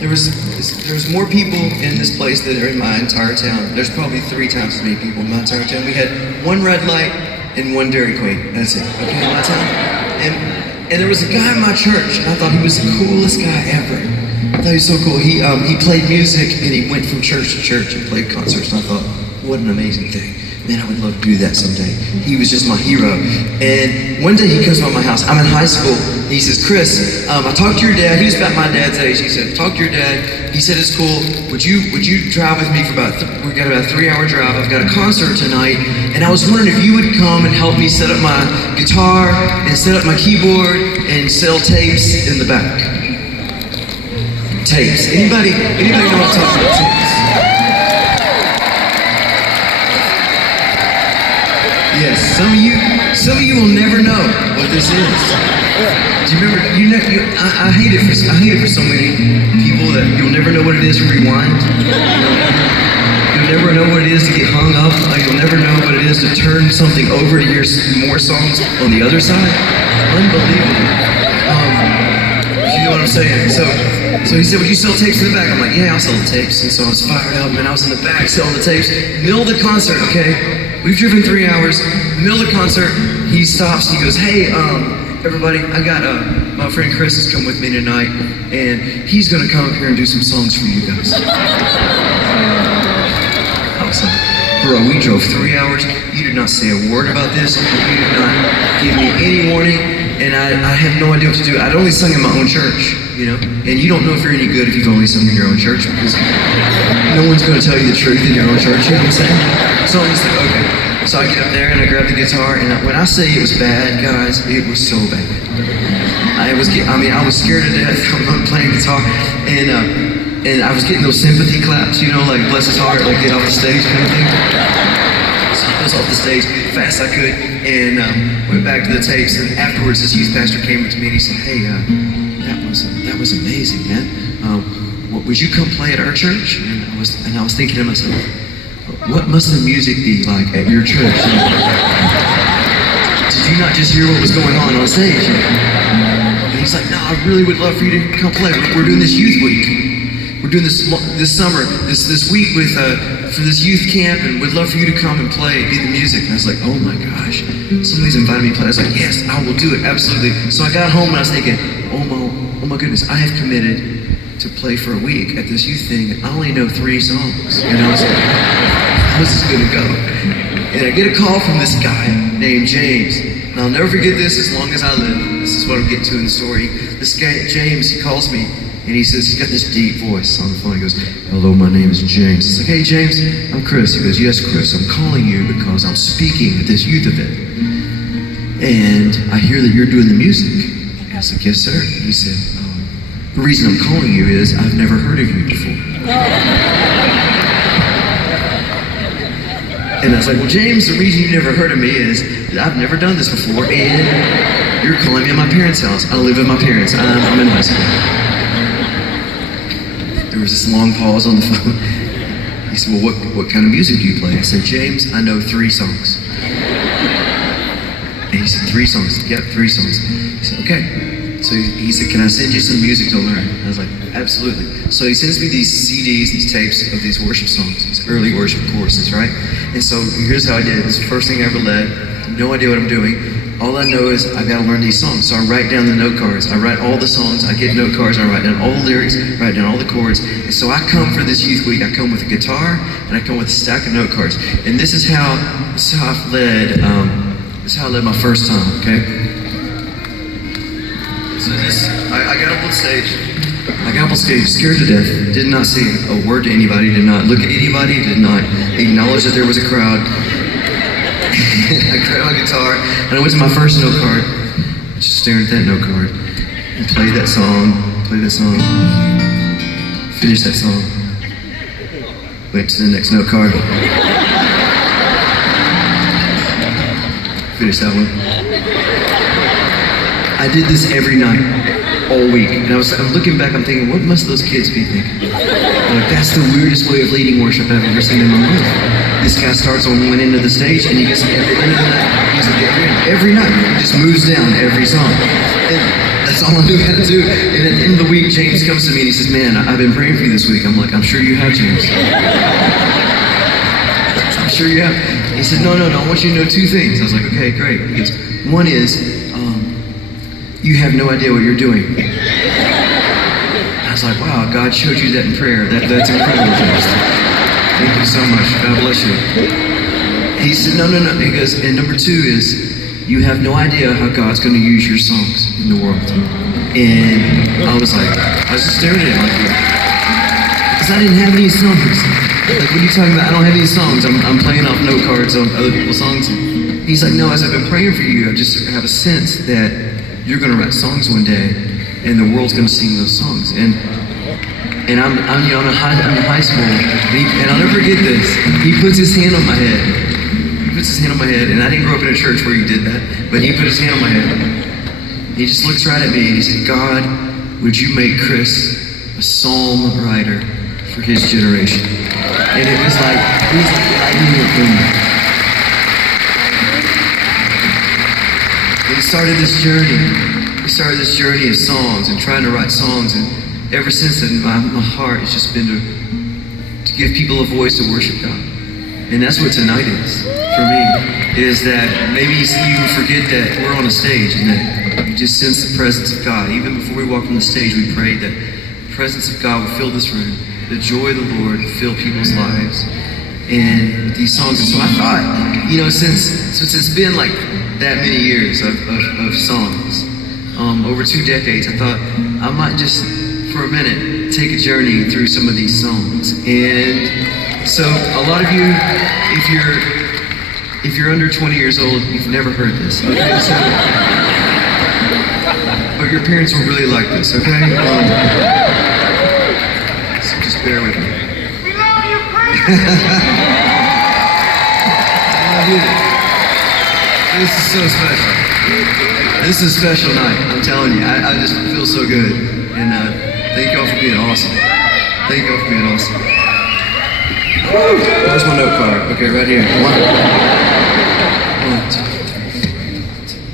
there was more people in this place than are in my entire town. There's probably 3 times as many people in my entire town. We had 1 red light and 1 Dairy Queen. That's it. Okay, in my town. And there was a guy in my church, and I thought he was the coolest guy ever. I thought he was so cool. He played music, and he went from church to church and played concerts. And I thought, what an amazing thing. Man, I would love to do that someday. He was just my hero. And one day he comes by my house. I'm in high school. He says, Chris, I talked to your dad. He was about my dad's age. He said, talk to your dad. He said, it's cool. Would you drive with me for we got about a 3-hour drive. I've got a concert tonight. And I was wondering if you would come and help me set up my guitar and set up my keyboard and sell tapes in the back. Tapes. Anybody know what I'm talking about? Tapes. Yes, some of you will never know what this is. Do you remember? I hate it for so many people that you'll never know what it is to rewind. You'll never know what it is to get hung up. You'll never know what it is to turn something over to hear more songs on the other side. Unbelievable. You know what I'm saying? So he said, would you sell tapes in the back? I'm like, yeah, I'll sell the tapes. And so I was fired up, and I was in the back selling the tapes. Middle of the concert, okay? We've driven 3 hours. Middle of the concert, he stops. He goes, hey, everybody, I got my friend Chris has come with me tonight, and he's gonna come up here and do some songs for you guys. I was like, bro, we drove 3 hours. You did not say a word about this. You did not give me any warning, and I have no idea what to do. I'd only sung in my own church, you know? And you don't know if you're any good if you've only sung in your own church, because no one's gonna tell you the truth in your own church, you know what I'm saying? So I'm just like, okay. So I get up there and I grab the guitar, and when I say it was bad, guys, it was so bad. I was scared to death. I'm playing guitar, and I was getting those sympathy claps, you know, like bless his heart, like get off the stage kind of thing. So I was off the stage fast as I could, and went back to the tapes. And afterwards, this youth pastor came up to me and he said, "Hey, that was amazing, man. Would you come play at our church?" And I was thinking to myself, what must the music be like at your church? Did you not just hear what was going on stage? And he's like, no, I really would love for you to come play. We're doing this youth week. We're doing this summer, this week for this youth camp, and we'd love for you to come and play, be the music. And I was like, oh my gosh, somebody's invited me to play. I was like, yes, I will do it, absolutely. So I got home and I was thinking, oh my goodness, I have committed to play for a week at this youth thing, and I only know 3 songs. And I was like, how's this gonna go? And I get a call from this guy named James. And I'll never forget this as long as I live. This is what I'm getting to in the story. This guy, James, he calls me, and he says, he's got this deep voice on the phone. He goes, hello, my name is James. It's like, hey, James, I'm Chris. He goes, yes, Chris, I'm calling you because I'm speaking at this youth event. And I hear that you're doing the music. I was like, yes, sir. And he said, the reason I'm calling you is I've never heard of you before. And I was like, well, James, the reason you've never heard of me is that I've never done this before, and you're calling me at my parents' house. I live with my parents. I'm in high school. There was this long pause on the phone. He said, well, what kind of music do you play? I said, James, I know 3 songs. And he said, 3 songs? Yep, 3 songs. He said, okay. So he said, can I send you some music to learn? And I was like, absolutely. So he sends me these CDs, these tapes of these worship songs, these early worship choruses, right? And so here's how I did it. This is the first thing I ever led. No idea what I'm doing. All I know is I gotta learn these songs. So I write down the note cards. I write all the songs. I get note cards. I write down all the lyrics, write down all the chords. And so I come for this youth week. I come with a guitar, and I come with a stack of note cards. And this is how I've led. This is how I led my first time. Okay. So I got up on stage. Scared to death. Did not say a word to anybody. Did not look at anybody. Did not acknowledge that there was a crowd. I grabbed my guitar and I went to my first note card. Just staring at that note card and played that song. Finished that song. Went to the next note card. Finished that one. I did this every night, all week. And I'm looking back, I'm thinking, what must those kids be thinking? I'm like, that's the weirdest way of leading worship I've ever seen in my life. This guy starts on one end of the stage, and he gets to the end of the night. He's like, every night, he just moves down every song. And that's That's all I knew how to do. And at the end of the week, James comes to me and he says, man, I've been praying for you this week. I'm like, I'm sure you have, James. I'm sure you have. He said, no, I want you to know two things. I was like, okay, great. He goes, one is, you have no idea what you're doing. I was like, wow, God showed you that in prayer. That's incredible, James. Thank you so much. God bless you. He said, no. He goes, and number two is, you have no idea how God's going to use your songs in the world. And I was just staring at him like that. Because I didn't have any songs. Like, what are you talking about? I don't have any songs. I'm playing off note cards on other people's songs. He's like, no, as I've been praying for you, I just have a sense that you're going to write songs one day, and the world's going to sing those songs. And I'm in high school, and I'll never forget this. He puts his hand on my head. And I didn't grow up in a church where he did that, but he put his hand on my head. He just looks right at me and he said, God, would you make Chris a psalm writer for his generation? And it was like lightning within me. We started this journey of songs and trying to write songs, and ever since then, my heart has just been to give people a voice to worship God. And that's what tonight is for me, is that maybe you forget that we're on a stage and that you just sense the presence of God. Even before we walked on the stage, we prayed that the presence of God would fill this room, the joy of the Lord would fill people's lives, and with these songs. And so I thought, since it's been like that many years of songs, over 2 decades, I thought I might just, for a minute, take a journey through some of these songs. And so a lot of you, if you're under 20 years old, you've never heard this. Okay, so, but your parents will really like this. Okay, so just bear with me. We love you, Chris. I love you. This is so special. This is a special night. I'm telling you, I just feel so good. And thank you all for being awesome. Thank you all for being awesome. Where's my note card? Okay, right here. One, two,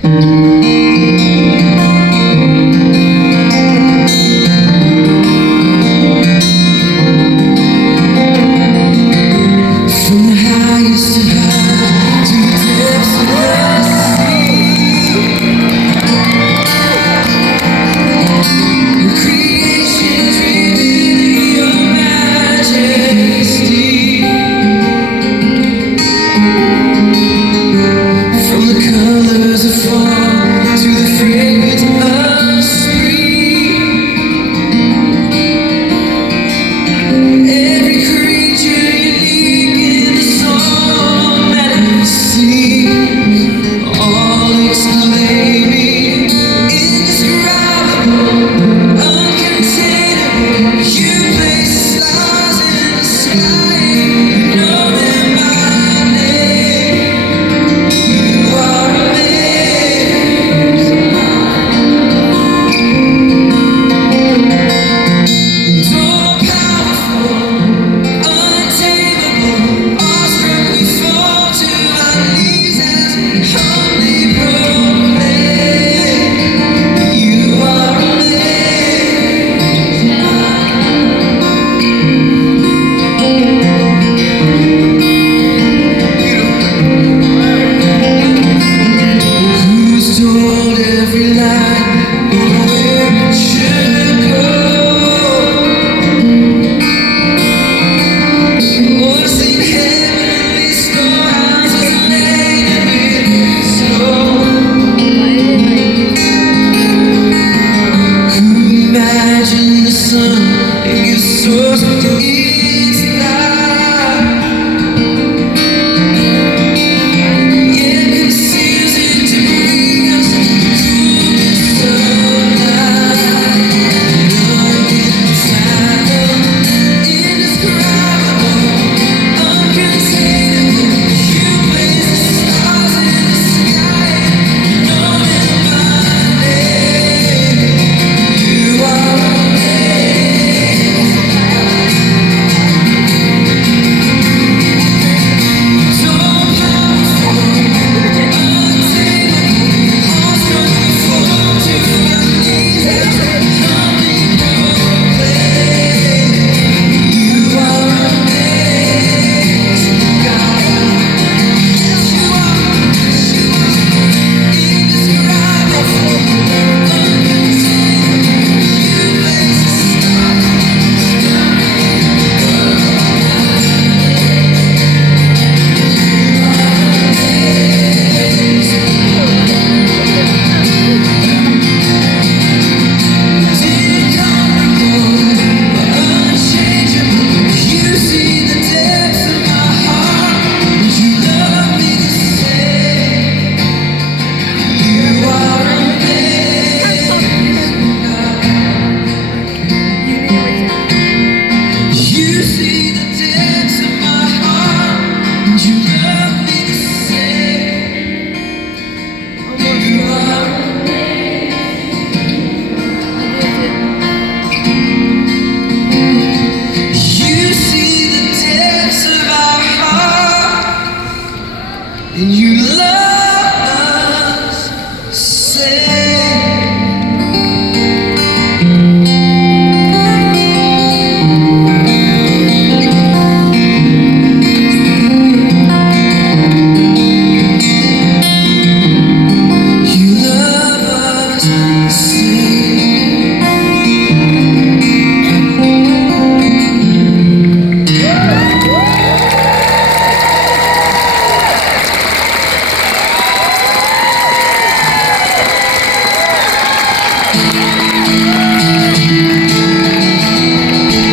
three.